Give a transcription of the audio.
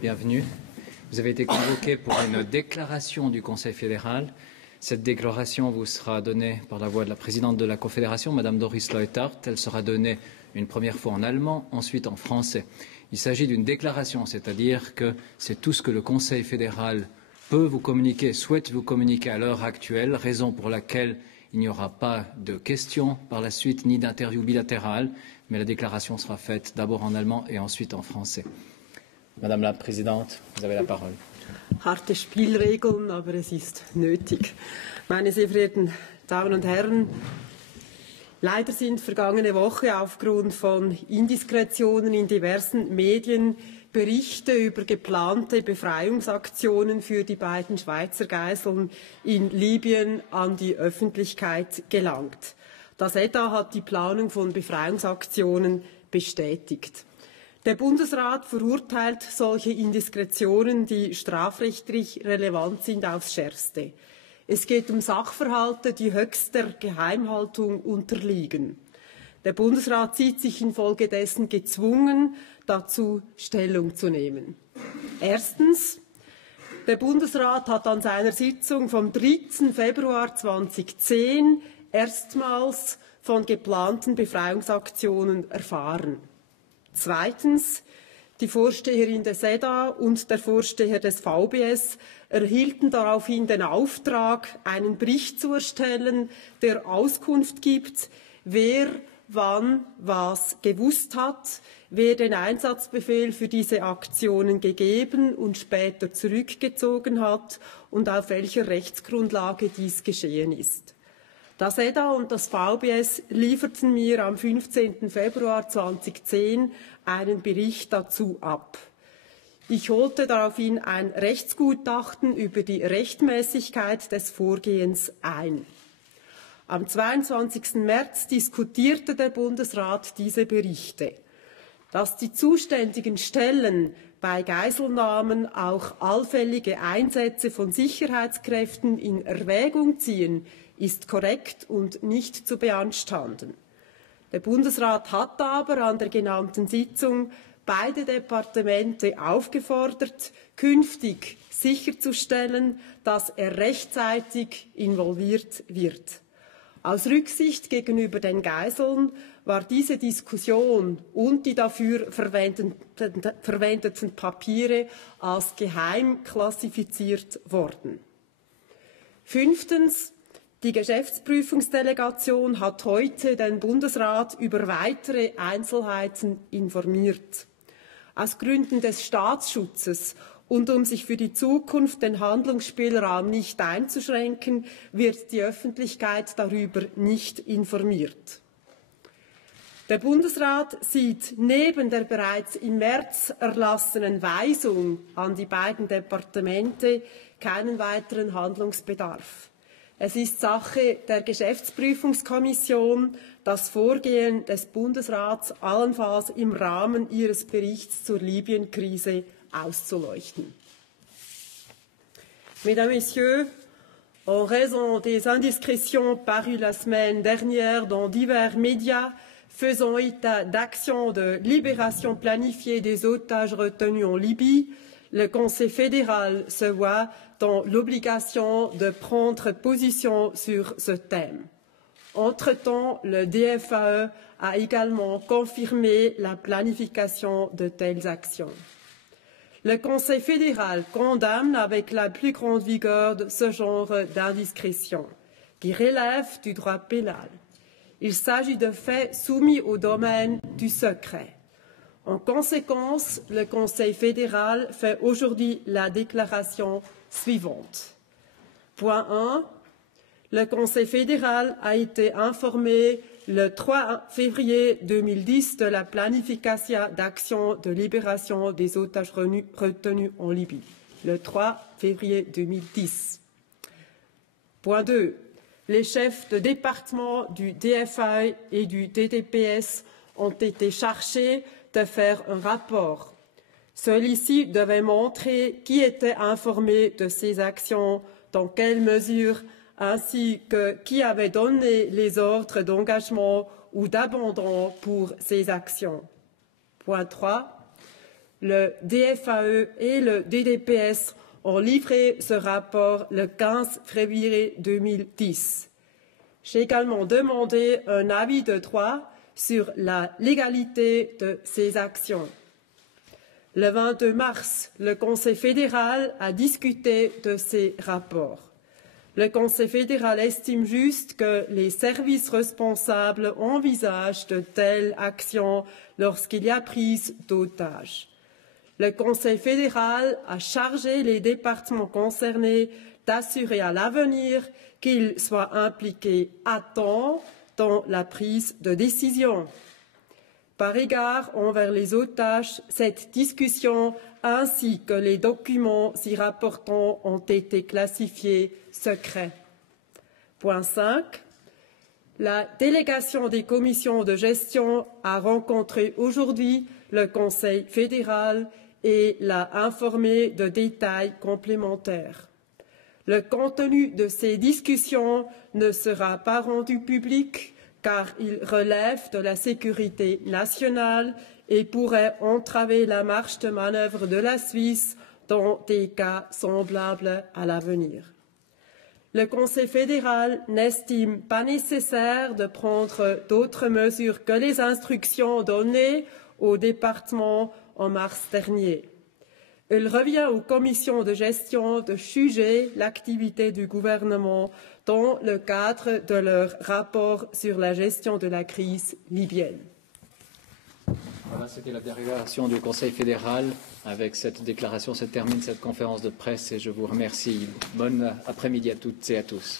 Bienvenue. Vous avez été convoqué pour une déclaration du Conseil fédéral. Cette déclaration vous sera donnée par la voix de la présidente de la Confédération, Madame Doris Leuthard. Elle sera donnée une première fois en allemand, ensuite en français. Il s'agit d'une déclaration, c'est-à-dire que c'est tout ce que le Conseil fédéral peut vous communiquer, souhaite vous communiquer à l'heure actuelle, raison pour laquelle il n'y aura pas de questions par la suite ni d'interview bilatérale, mais la déclaration sera faite d'abord en allemand et ensuite en français. Madame la Présidente, vous avez la parole. Harte Spielregeln, aber es ist nötig. Meine sehr verehrten Damen und Herren, leider sind vergangene Woche aufgrund von Indiskretionen in diversen Medien Berichte über geplante Befreiungsaktionen für die beiden Schweizer Geiseln in Libyen an die Öffentlichkeit gelangt. Das EDA hat die Planung von Befreiungsaktionen bestätigt. Der Bundesrat verurteilt solche Indiskretionen, die strafrechtlich relevant sind, aufs Schärfste. Es geht um Sachverhalte, die höchster Geheimhaltung unterliegen. Der Bundesrat sieht sich infolgedessen gezwungen, dazu Stellung zu nehmen. Erstens, der Bundesrat hat an seiner Sitzung vom 3. Februar 2010 erstmals von geplanten Befreiungsaktionen erfahren. Zweitens, die Vorsteherin des EDA und der Vorsteher des VBS erhielten daraufhin den Auftrag, einen Bericht zu erstellen, der Auskunft gibt, wer wann was gewusst hat, wer den Einsatzbefehl für diese Aktionen gegeben und später zurückgezogen hat und auf welcher Rechtsgrundlage dies geschehen ist. Das EDA und das VBS lieferten mir am 15. Februar 2010 einen Bericht dazu ab. Ich holte daraufhin ein Rechtsgutachten über die Rechtmäßigkeit des Vorgehens ein. Am 22. März diskutierte der Bundesrat diese Berichte. Dass die zuständigen Stellen bei Geiselnahmen auch allfällige Einsätze von Sicherheitskräften in Erwägung ziehen, ist korrekt und nicht zu beanstanden. Der Bundesrat hat aber an der genannten Sitzung beide Departemente aufgefordert, künftig sicherzustellen, dass er rechtzeitig involviert wird. Aus Rücksicht gegenüber den Geiseln war diese Diskussion und die dafür verwendeten Papiere als geheim klassifiziert worden. Fünftens, die Geschäftsprüfungsdelegation hat heute den Bundesrat über weitere Einzelheiten informiert. Aus Gründen des Staatsschutzes und um sich für die Zukunft den Handlungsspielraum nicht einzuschränken, wird die Öffentlichkeit darüber nicht informiert. Der Bundesrat sieht neben der bereits im März erlassenen Weisung an die beiden Departemente keinen weiteren Handlungsbedarf. Es ist Sache der Geschäftsprüfungskommission, das Vorgehen des Bundesrats allenfalls im Rahmen ihres Berichts zur Libyen-Krise auszuleuchten. Mesdames, Messieurs, en raison des indiscrétions parues la semaine dernière dans divers médias faisant état d'actions de libération planifiée des otages retenus en Libye, le Conseil fédéral se voit dans l'obligation de prendre position sur ce thème. Entre-temps, le DFAE a également confirmé la planification de telles actions. Le Conseil fédéral condamne avec la plus grande vigueur ce genre d'indiscrétion, qui relève du droit pénal. Il s'agit de faits soumis au domaine du secret. En conséquence, le Conseil fédéral fait aujourd'hui la déclaration suivante. Point 1. Le Conseil fédéral a été informé le 3 février 2010 de la planification d'action de libération des otages retenus en Libye. Le 3 février 2010. Point 2. Les chefs de département du DFA et du DDPS ont été chargés de faire un rapport. Celui-ci devait montrer qui était informé de ces actions, dans quelle mesure, ainsi que qui avait donné les ordres d'engagement ou d'abandon pour ces actions. Point 3. Le DFAE et le DDPS ont livré ce rapport le 15 février 2010. J'ai également demandé un avis de droit sur la légalité de ces actions. Le 22 mars, le Conseil fédéral a discuté de ces rapports. Le Conseil fédéral estime juste que les services responsables envisagent de telles actions lorsqu'il y a prise d'otages. Le Conseil fédéral a chargé les départements concernés d'assurer à l'avenir qu'ils soient impliqués à temps dans la prise de décision. Par égard envers les otages, cette discussion ainsi que les documents y rapportant ont été classifiés secrets. Point 5. La délégation des commissions de gestion a rencontré aujourd'hui le Conseil fédéral et l'a informé de détails complémentaires. Le contenu de ces discussions ne sera pas rendu public car il relève de la sécurité nationale et pourrait entraver la marge de manœuvre de la Suisse dans des cas semblables à l'avenir. Le Conseil fédéral n'estime pas nécessaire de prendre d'autres mesures que les instructions données au département en mars dernier. Il revient aux commissions de gestion de juger l'activité du gouvernement dans le cadre de leur rapport sur la gestion de la crise libyenne. Voilà, c'était la déclaration du Conseil fédéral. Avec cette déclaration se termine cette conférence de presse et je vous remercie. Bon après-midi à toutes et à tous.